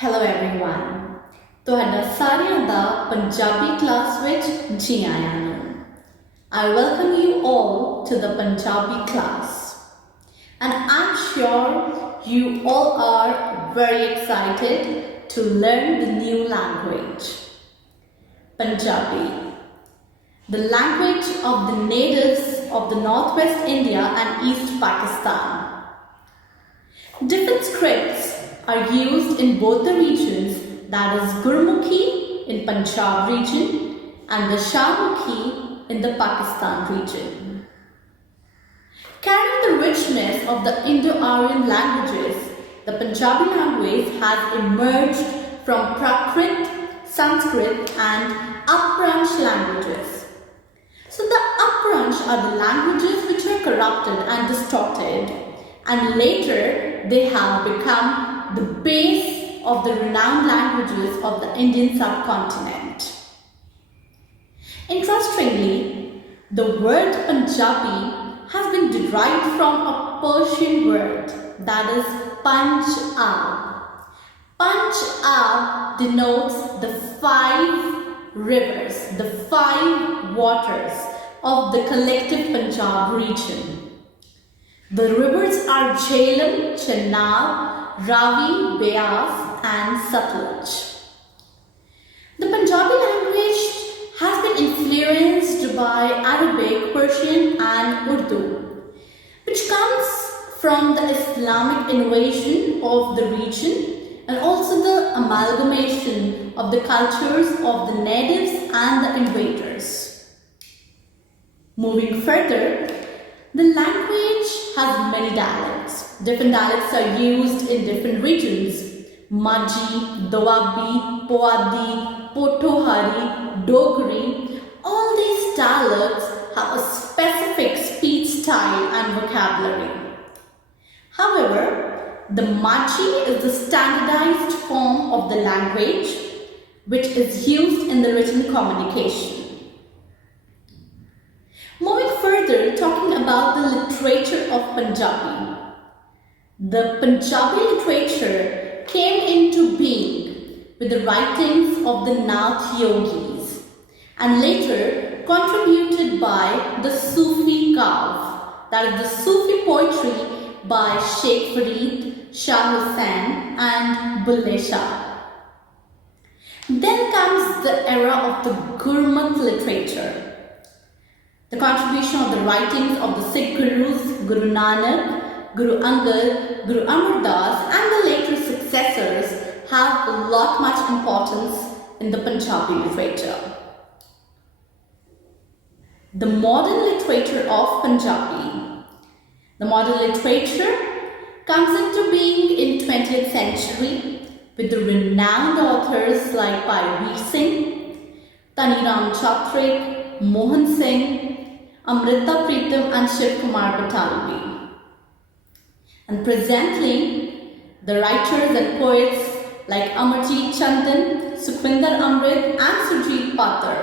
Hello everyone. ਤੁਹਾਡਾ ਸਾਰਿਆਂ ਦਾ Punjabi class ਵਿੱਚ ਜੀ ਆਇਆਂ ਨੂੰ. I welcome you all to the Punjabi class. And I'm sure you all are very excited to learn the new language. Punjabi, the language of the natives of the northwest India and East Pakistan. Different scripts are used in both the regions, that is Gurmukhi in Punjab region and the Shahmukhi in the Pakistan region. Carrying the richness of the Indo-Aryan languages, the Punjabi language has emerged from Prakrit, Sanskrit and Upransh languages. So the Upransh are the languages which were corrupted and distorted, and later they have become the base of the renowned languages of the Indian subcontinent. Interestingly, the word Punjabi has been derived from a Persian word, that is Punjab. Punjab denotes the 5 rivers, the 5 waters of the collective Punjab region. The rivers are Jhelum, Chenab, Ravi, Beas and Satluj. The Punjabi language has been influenced by Arabic, Persian and Urdu, which comes from the Islamic invasion of the region and also the amalgamation of the cultures of the natives and the invaders. Moving further, the language has many dialects. Different dialects are used in different regions. Majhi, Doabi, Poadi, Potohari, Dogri. All these dialects have a specific speech style and vocabulary. However, the Majhi is the standardized form of the language which is used in the written communication. Moving further, talking about the literature of Punjabi. The Punjabi literature came into being with the writings of the Nath Yogis and later contributed by the Sufi Kaur, that is the Sufi poetry by Sheikh Farid, Shah Hussain and Bulle Shah. Then comes the era of the Gurmukh literature. The contribution of the writings of the Sikh Gurus, Guru Nanak, Guru Angad, Guru Amar Das and the later successors have a lot much importance in the Punjabi literature. The modern literature of Punjabi. The modern literature comes into being in 20th century with the renowned authors like Veer Singh, Taniram Chatrik, Mohan Singh, Amrita Pritam and Shiv Kumar Batalvi. And presently, the writers and poets like Amarjeet Chandan, Sukhvinder Amrit and Surjit Patar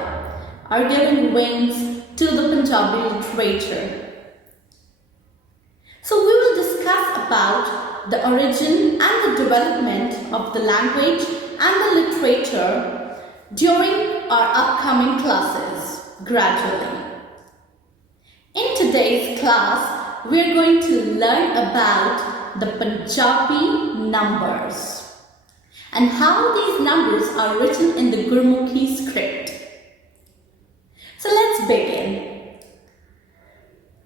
are giving wings to the Punjabi literature. So we will discuss about the origin and the development of the language and the literature during our upcoming classes gradually. In today's class, we are going to learn about the Punjabi numbers and how these numbers are written in the Gurmukhi script. So let's begin.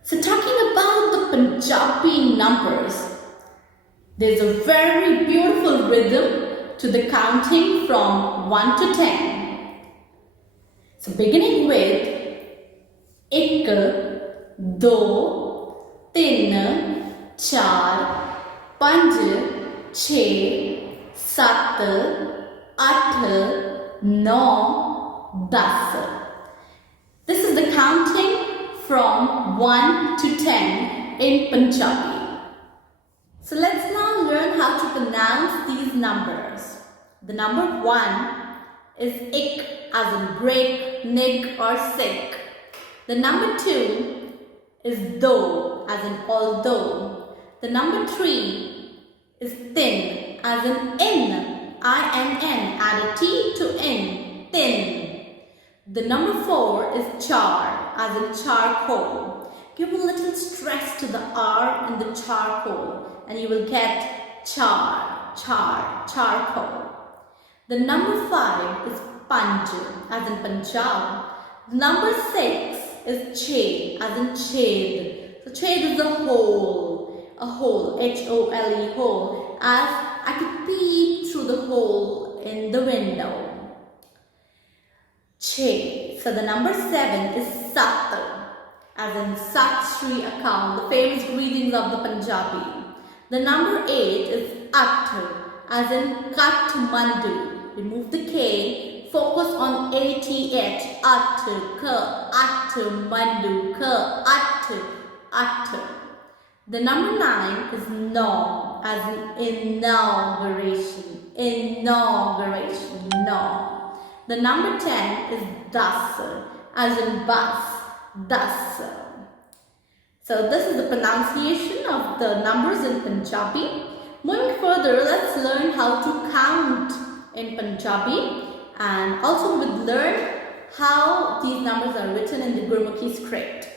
So talking about the Punjabi numbers, there's a very beautiful rhythm to the counting from 1 to 10. So beginning with 1, 2, 3, 4, 5, 6, 7, 8, 9, 10. This is the counting from 1 to 10 in Punjabi. So let's now learn how to pronounce these numbers. The number 1 is ik as in break, nig or sick. The number 2 is do as in although. The number 3 is thin as in in. I-N-N. Add a T to in. Tin. The number 4 is char, as in charcoal. Give a little stress to the R in the charcoal and you will get char, charcoal. The number 5 is panj, as in Punjab. The number 6 is ched, as in ched. So ched is a hole, H-O-L-E, hole, as I could peep through the hole in the window. Che. So the number 7 is Sat, as in Sat Sri Akal, the famous greetings of the Punjabi. The number 8 is At, as in Kathmandu. Remove the K, focus on A-T-H, At, K, At, Mandu, K, At. The number 9 is No, as in inauguration, no. The number 10 is Das, as in bus, Das. So this is the pronunciation of the numbers in Punjabi. Moving further, let's learn how to count in Punjabi, and also we would learn how these numbers are written in the Gurmukhi script.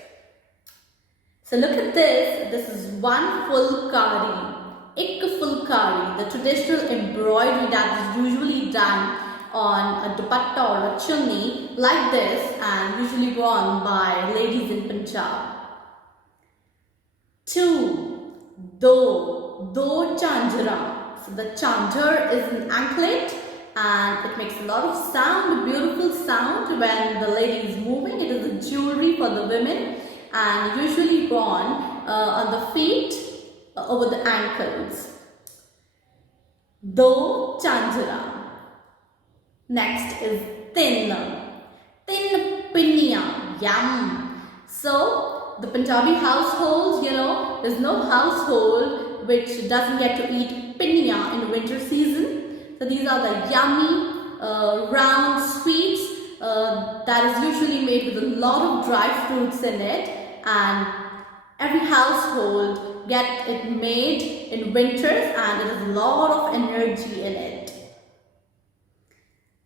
So look at this. This is one fulkari, ik fulkari, the traditional embroidery that is usually done on a dupatta or a chunni like this and usually worn by ladies in Punjab. 2. Do chanjra. So the chanjar is an anklet and it makes a lot of sound, a beautiful sound when the lady is moving. It is a jewelry for the women and usually worn on the feet over the ankles. Do chanjra. Next is tin pinniya, yum. So the Punjabi households, there's no household which doesn't get to eat pinniya in winter season. So these are the yummy round sweets that is usually made with a lot of dry fruits in it, and every household get it made in winters and there is a lot of energy in it.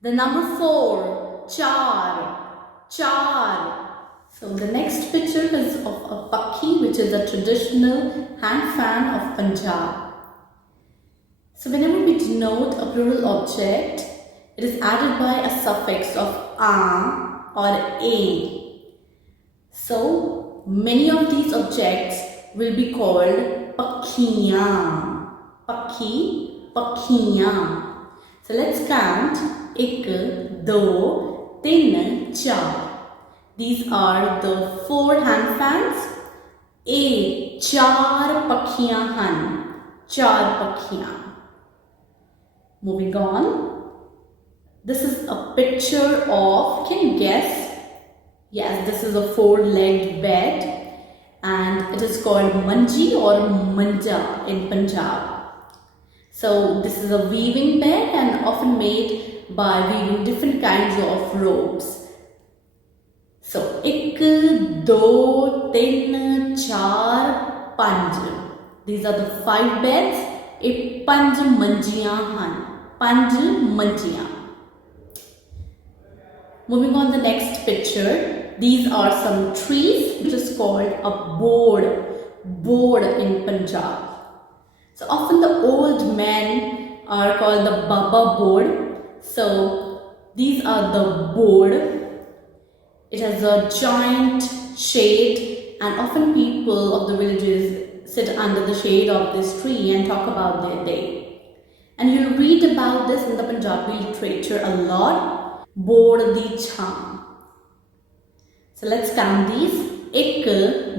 The number 4, char. So the next picture is of a pakhi, which is a traditional hand fan of Punjab. So whenever we denote a plural object, it is added by a suffix of a or a. So many of these objects will be called pakhiyan. Pakhiyan. So let's count. 1, 2, 3, 4. These are the 4 hand fans. A 4 pakhiyan han. 4 pakhiyan. Moving on. This is a picture of, can you guess? Yes, this is a 4-legged bed and it is called manji or manja in Punjab. So this is a weaving bed and often made by weaving different kinds of ropes. So 1, 2, 3, 4, 5. These are the 5 beds. ਇਹ 5 ਮੰਜੀਆਂ ਹਨ 5 ਮੰਜੀਆਂ. Moving on the next picture, these are some trees which is called a board in Punjab. So often the old men are called the Baba board. So these are the board. It has a giant shade and often people of the villages sit under the shade of this tree and talk about their day. And you'll read about this in the Punjabi literature a lot. Board di chhaan. So let's count these. 1,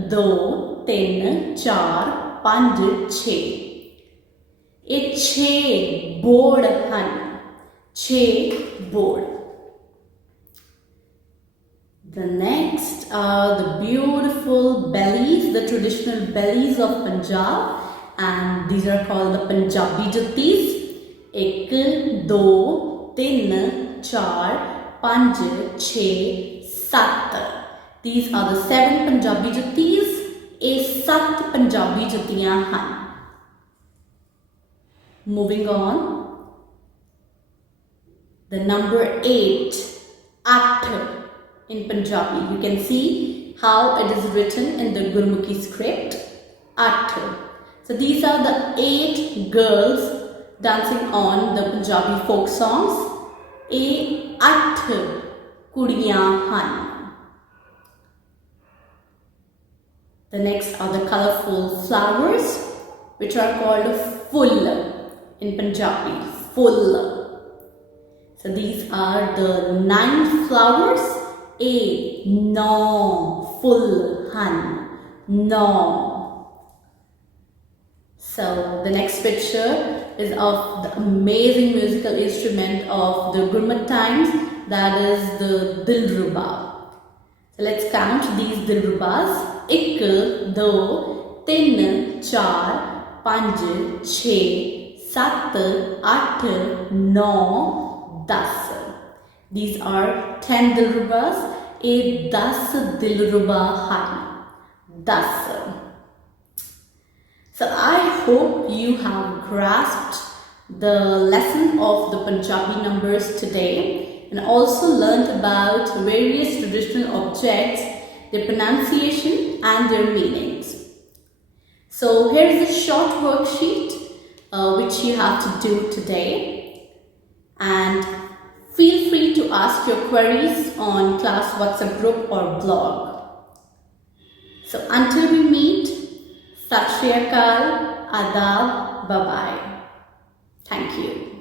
2, 3, 4, 5, 6. ਇਹ 6 board ਹਨ 6 board. The next are the beautiful bellies, the traditional bellies of Punjab, and these are called the Punjabi juttis. 1, 2, 3, 4, 5, 6, 7. These are the 7 Punjabi juttis. ਇਹ 7 Punjabi juttiyan ਹਨ. Moving on, The number 8, Ath in Punjabi. You can see how it is written in the Gurmukhi script. Ath. So these are the 8 girls dancing on the Punjabi folk songs. ਇਹ 8 ਕੁੜੀਆਂ ਹਨ. The next are the colorful flowers, which are called full in Punjabi. Full. So these are the 9 flowers. A 9 full han. 9. So the next picture is of the amazing musical instrument of the Gurmat times, that is the Dilruba. So let's count these Dilrubas. 1, 2, 3, 4, 5, 6, 7, 8, 9, 10. These are 10 Dilrubas. A 10 Dilruba hai. 10. So I hope you have grasped the lesson of the Punjabi numbers today and also learned about various traditional objects, their pronunciation and their meanings. So here is a short worksheet which you have to do today, and feel free to ask your queries on class WhatsApp group or blog. So until we meet, Sat Shri Akal, Adab, bye bye. Thank you.